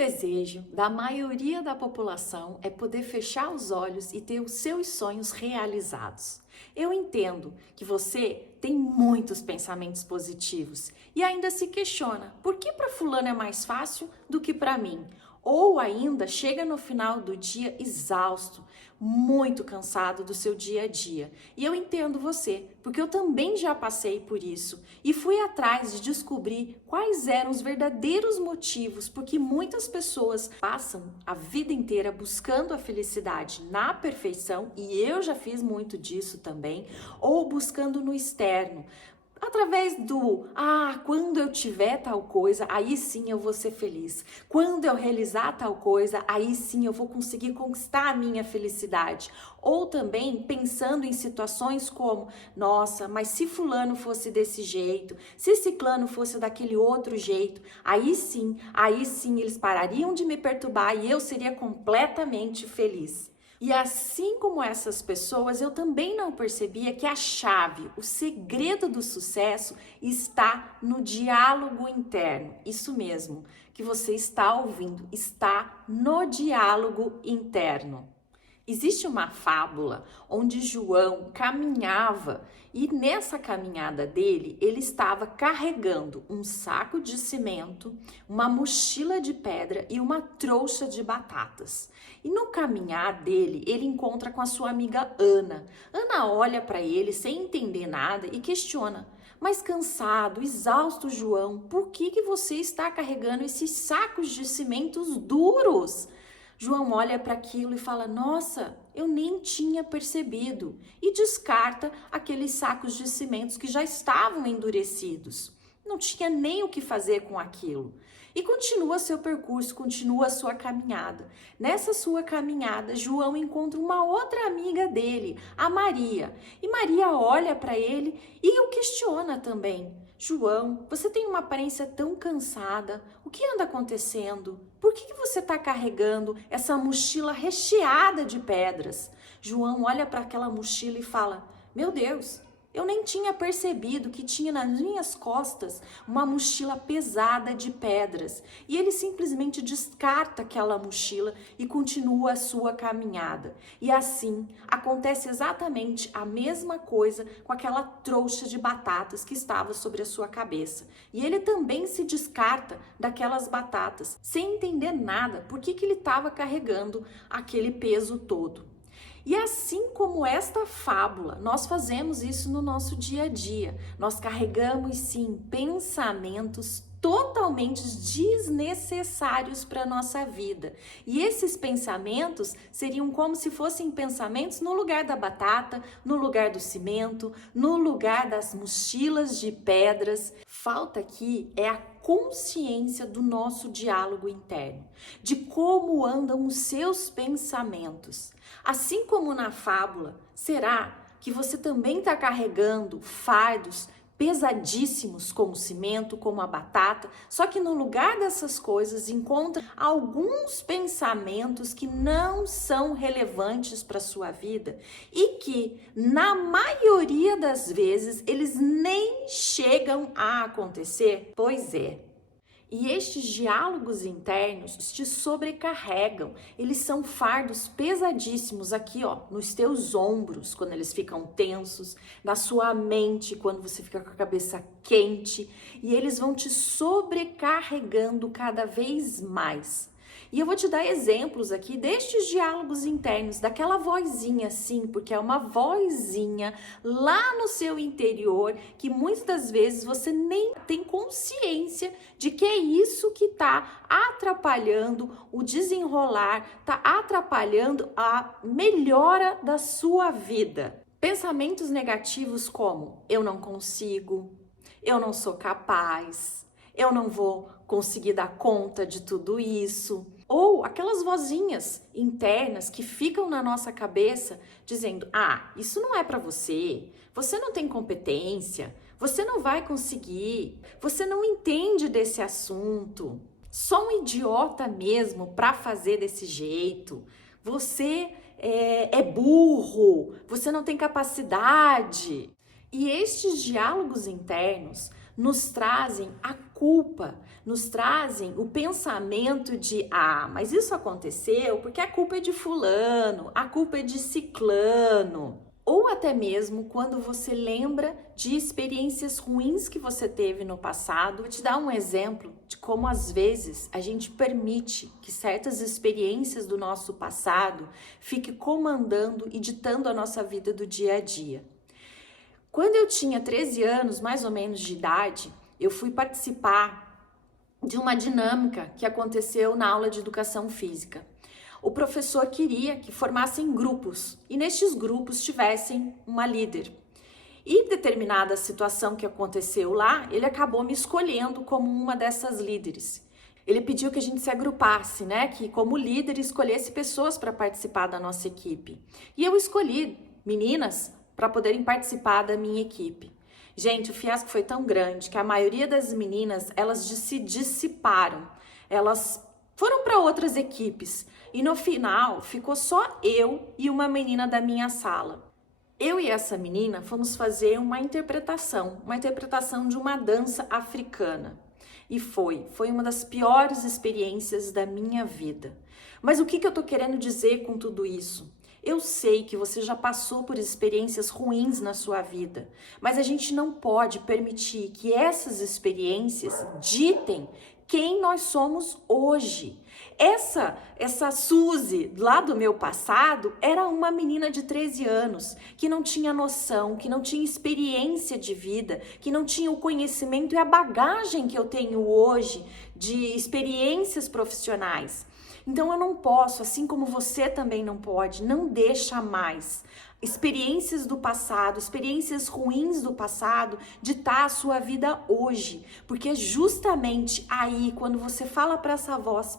desejo da maioria da população é poder fechar os olhos e ter os seus sonhos realizados. Eu entendo que você tem muitos pensamentos positivos e ainda se questiona por que para fulano é mais fácil do que para mim? Ou ainda chega no final do dia exausto, muito cansado do seu dia a dia. E eu entendo você, porque eu também já passei por isso e fui atrás de descobrir quais eram os verdadeiros motivos por que muitas pessoas passam a vida inteira buscando a felicidade na perfeição, e eu já fiz muito disso também, ou buscando no externo. Através quando eu tiver tal coisa, aí sim eu vou ser feliz. Quando eu realizar tal coisa, aí sim eu vou conseguir conquistar a minha felicidade. Ou também pensando em situações como, nossa, mas se fulano fosse desse jeito, se ciclano fosse daquele outro jeito, aí sim eles parariam de me perturbar e eu seria completamente feliz. E assim como essas pessoas, eu também não percebia que a chave, o segredo do sucesso está no diálogo interno. Isso mesmo, que você está ouvindo, está no diálogo interno. Existe uma fábula onde João caminhava e nessa caminhada dele, ele estava carregando um saco de cimento, uma mochila de pedra e uma trouxa de batatas. E no caminhar dele, ele encontra com a sua amiga Ana. Ana olha para ele sem entender nada e questiona: mas cansado, exausto, João, por que você está carregando esses sacos de cimentos duros? João olha para aquilo e fala: nossa, eu nem tinha percebido, e descarta aqueles sacos de cimentos que já estavam endurecidos. Não tinha nem o que fazer com aquilo. E continua seu percurso, continua a sua caminhada. Nessa sua caminhada, João encontra uma outra amiga dele, a Maria. E Maria olha para ele e o questiona também: João, você tem uma aparência tão cansada, o que anda acontecendo? Por que você está carregando essa mochila recheada de pedras? João olha para aquela mochila e fala: meu Deus, eu nem tinha percebido que tinha nas minhas costas uma mochila pesada de pedras. E ele simplesmente descarta aquela mochila e continua a sua caminhada. E assim acontece exatamente a mesma coisa com aquela trouxa de batatas que estava sobre a sua cabeça. E ele também se descarta daquelas batatas, sem entender nada por que ele estava carregando aquele peso todo. E assim como esta fábula, nós fazemos isso no nosso dia a dia. Nós carregamos, sim, pensamentos totalmente desnecessários para a nossa vida. E esses pensamentos seriam como se fossem pensamentos no lugar da batata, no lugar do cimento, no lugar das mochilas de pedras. Falta aqui é a consciência do nosso diálogo interno, de como andam os seus pensamentos. Assim como na fábula, será que você também está carregando fardos pesadíssimos como o cimento, como a batata, só que no lugar dessas coisas encontra alguns pensamentos que não são relevantes para a sua vida e que, na maioria das vezes, eles nem chegam a acontecer? Pois é. E estes diálogos internos te sobrecarregam, eles são fardos pesadíssimos aqui, ó, nos teus ombros, quando eles ficam tensos, na sua mente, quando você fica com a cabeça quente, e eles vão te sobrecarregando cada vez mais. E eu vou te dar exemplos aqui destes diálogos internos, daquela vozinha sim, porque é uma vozinha lá no seu interior que muitas das vezes você nem tem consciência de que é isso que está atrapalhando o desenrolar, está atrapalhando a melhora da sua vida. Pensamentos negativos como: eu não consigo, eu não sou capaz, eu não vou conseguir dar conta de tudo isso. Ou aquelas vozinhas internas que ficam na nossa cabeça dizendo: isso não é para você, você não tem competência, você não vai conseguir, você não entende desse assunto, só um idiota mesmo para fazer desse jeito, você é burro, você não tem capacidade. E estes diálogos internos nos trazem a culpa, nos trazem o pensamento de mas isso aconteceu porque a culpa é de fulano, a culpa é de ciclano. Ou até mesmo quando você lembra de experiências ruins que você teve no passado. Vou te dar um exemplo de como às vezes a gente permite que certas experiências do nosso passado fiquem comandando e ditando a nossa vida do dia a dia. Quando eu tinha 13 anos, mais ou menos de idade, eu fui participar de uma dinâmica que aconteceu na aula de educação física. O professor queria que formassem grupos e nestes grupos tivessem uma líder. E determinada situação que aconteceu lá, ele acabou me escolhendo como uma dessas líderes. Ele pediu que a gente se agrupasse, né? Que como líder escolhesse pessoas para participar da nossa equipe. E eu escolhi meninas para poderem participar da minha equipe. Gente, o fiasco foi tão grande que a maioria das meninas, elas se dissiparam. Elas foram para outras equipes. E no final, ficou só eu e uma menina da minha sala. Eu e essa menina fomos fazer uma interpretação de uma dança africana. E foi uma das piores experiências da minha vida. Mas o que eu tô querendo dizer com tudo isso? Eu sei que você já passou por experiências ruins na sua vida, mas a gente não pode permitir que essas experiências ditem quem nós somos hoje. Essa Suzy, lá do meu passado, era uma menina de 13 anos, que não tinha noção, que não tinha experiência de vida, que não tinha o conhecimento e a bagagem que eu tenho hoje de experiências profissionais. Então eu não posso, assim como você também não pode, não deixa mais experiências do passado, experiências ruins do passado ditar a sua vida hoje, porque é justamente aí quando você fala para essa voz,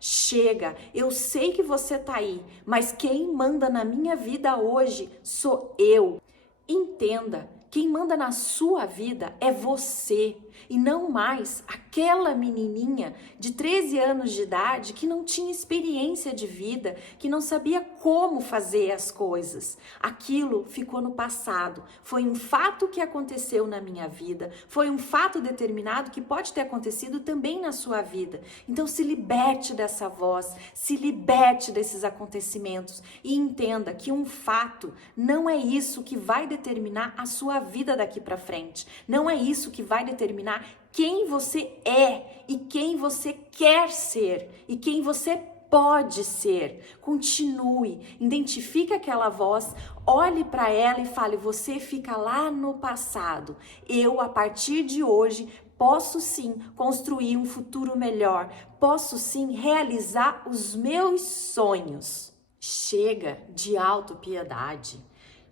chega, eu sei que você tá aí, mas quem manda na minha vida hoje sou eu. Entenda, quem manda na sua vida é você e não mais aquela menininha de 13 anos de idade que não tinha experiência de vida, que não sabia como fazer as coisas. Aquilo ficou no passado. Foi um fato que aconteceu na minha vida, foi um fato determinado que pode ter acontecido também na sua vida. Então se liberte dessa voz, se liberte desses acontecimentos e entenda que um fato não é isso que vai determinar a sua vida daqui para frente. Não é isso que vai determinar quem você é e quem você quer ser e quem você pode ser. Continue, identifique aquela voz, olhe para ela e fale: você fica lá no passado. Eu, a partir de hoje, posso sim construir um futuro melhor. Posso sim realizar os meus sonhos. Chega de autopiedade.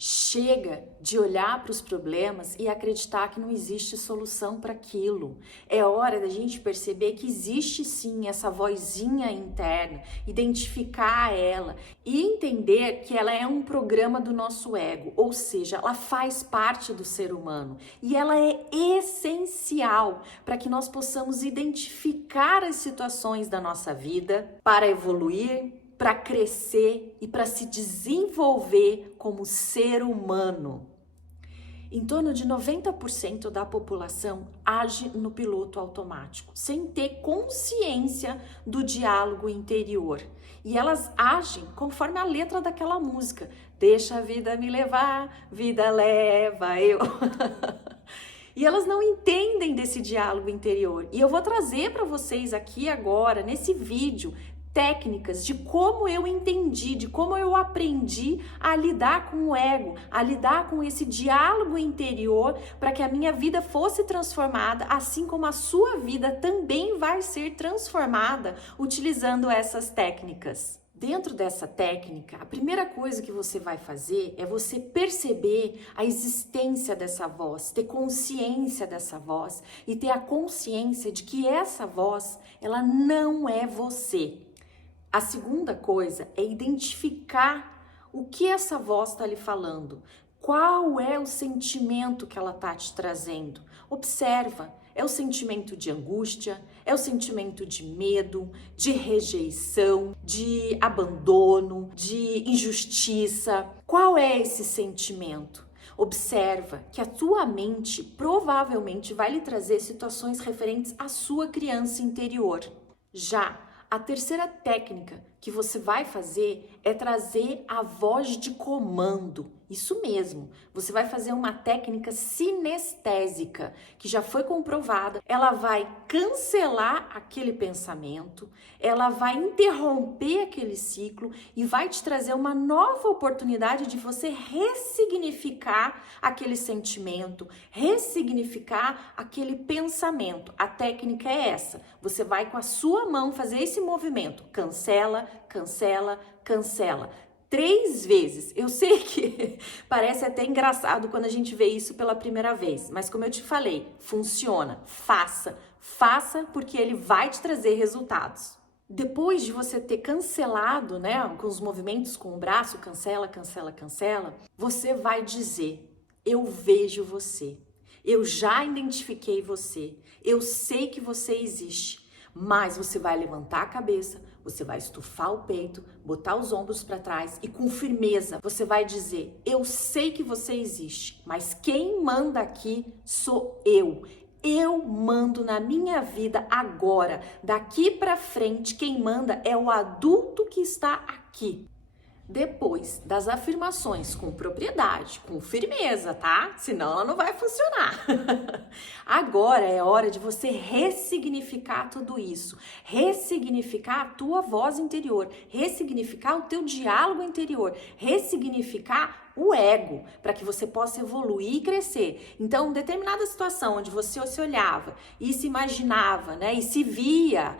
Chega de olhar para os problemas e acreditar que não existe solução para aquilo. É hora da gente perceber que existe sim essa vozinha interna, identificar ela e entender que ela é um programa do nosso ego, ou seja, ela faz parte do ser humano e ela é essencial para que nós possamos identificar as situações da nossa vida para evoluir, para crescer e para se desenvolver como ser humano. Em torno de 90% da população age no piloto automático, sem ter consciência do diálogo interior. E elas agem conforme a letra daquela música. Deixa a vida me levar, vida leva eu. E elas não entendem desse diálogo interior. E eu vou trazer para vocês aqui agora, nesse vídeo, técnicas de como eu entendi, de como eu aprendi a lidar com o ego, a lidar com esse diálogo interior para que a minha vida fosse transformada, assim como a sua vida também vai ser transformada utilizando essas técnicas. Dentro dessa técnica, a primeira coisa que você vai fazer é você perceber a existência dessa voz, ter consciência dessa voz e ter a consciência de que essa voz, ela não é você. A segunda coisa é identificar o que essa voz está lhe falando. Qual é o sentimento que ela está te trazendo? Observa, é o sentimento de angústia, é o sentimento de medo, de rejeição, de abandono, de injustiça. Qual é esse sentimento? Observa que a tua mente provavelmente vai lhe trazer situações referentes à sua criança interior. Já a terceira técnica que você vai fazer é trazer a voz de comando. Isso mesmo, você vai fazer uma técnica sinestésica, que já foi comprovada. Ela vai cancelar aquele pensamento, ela vai interromper aquele ciclo e vai te trazer uma nova oportunidade de você ressignificar aquele sentimento, ressignificar aquele pensamento. A técnica é essa, você vai com a sua mão fazer esse movimento, cancela, cancela, cancela. 3 vezes. Eu sei que parece até engraçado quando a gente vê isso pela primeira vez, mas como eu te falei, funciona. Faça, faça porque ele vai te trazer resultados. Depois de você ter cancelado, né, com os movimentos com o braço, cancela, cancela, cancela, você vai dizer: eu vejo você, eu já identifiquei você, eu sei que você existe. Mas você vai levantar a cabeça, você vai estufar o peito, botar os ombros para trás e com firmeza você vai dizer: eu sei que você existe, mas quem manda aqui sou eu. Eu mando na minha vida agora. Daqui para frente, quem manda é o adulto que está aqui. Depois das afirmações com propriedade, com firmeza, tá? Senão ela não vai funcionar. Agora é hora de você ressignificar tudo isso, ressignificar a tua voz interior, ressignificar o teu diálogo interior, ressignificar o ego, para que você possa evoluir e crescer. Então, determinada situação onde você se olhava e se imaginava, né, e se via,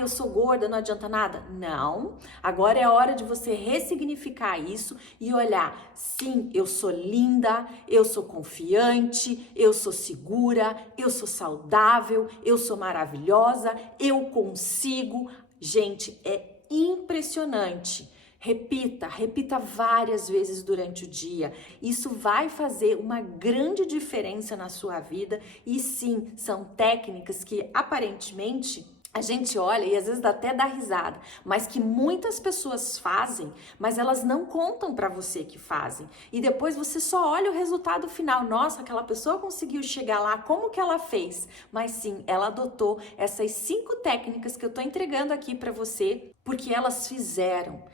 eu sou gorda, não adianta nada. Não, agora é hora de você ressignificar isso e olhar: sim, eu sou linda, eu sou confiante, eu sou segura, eu sou saudável, eu sou maravilhosa, eu consigo. Gente, é impressionante. Repita, repita várias vezes durante o dia. Isso vai fazer uma grande diferença na sua vida e sim, são técnicas que aparentemente a gente olha e às vezes até dá risada, mas que muitas pessoas fazem, mas elas não contam para você que fazem. E depois você só olha o resultado final. Nossa, aquela pessoa conseguiu chegar lá, como que ela fez? Mas sim, ela adotou essas 5 técnicas que eu tô entregando aqui para você, porque elas fizeram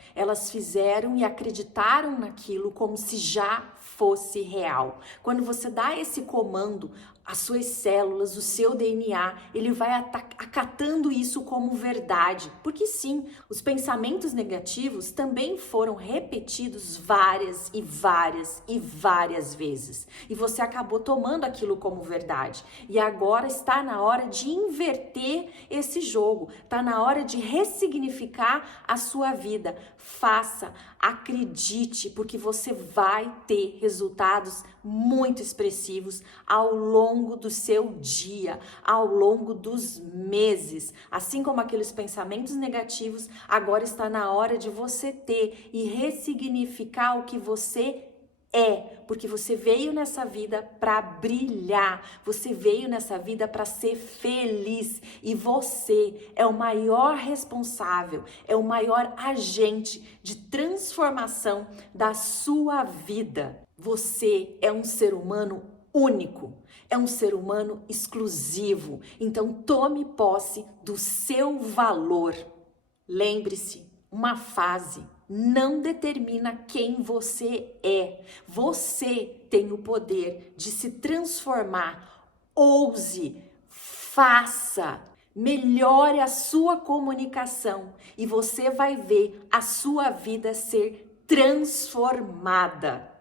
e acreditaram naquilo como se já fosse real. Quando você dá esse comando, as suas células, o seu DNA, ele vai acatando isso como verdade. Porque sim, os pensamentos negativos também foram repetidos várias e várias e várias vezes. E você acabou tomando aquilo como verdade. E agora está na hora de inverter esse jogo. Está na hora de ressignificar a sua vida. Faça, acredite, porque você vai ter resultados muito expressivos ao longo do seu dia, ao longo dos meses. Assim como aqueles pensamentos negativos, agora está na hora de você ter e ressignificar o que você porque você veio nessa vida para brilhar, você veio nessa vida para ser feliz e você é o maior responsável, é o maior agente de transformação da sua vida. Você é um ser humano único, é um ser humano exclusivo, então tome posse do seu valor. Lembre-se, uma fase não determina quem você é. Você tem o poder de se transformar. Ouse, faça, melhore a sua comunicação e você vai ver a sua vida ser transformada.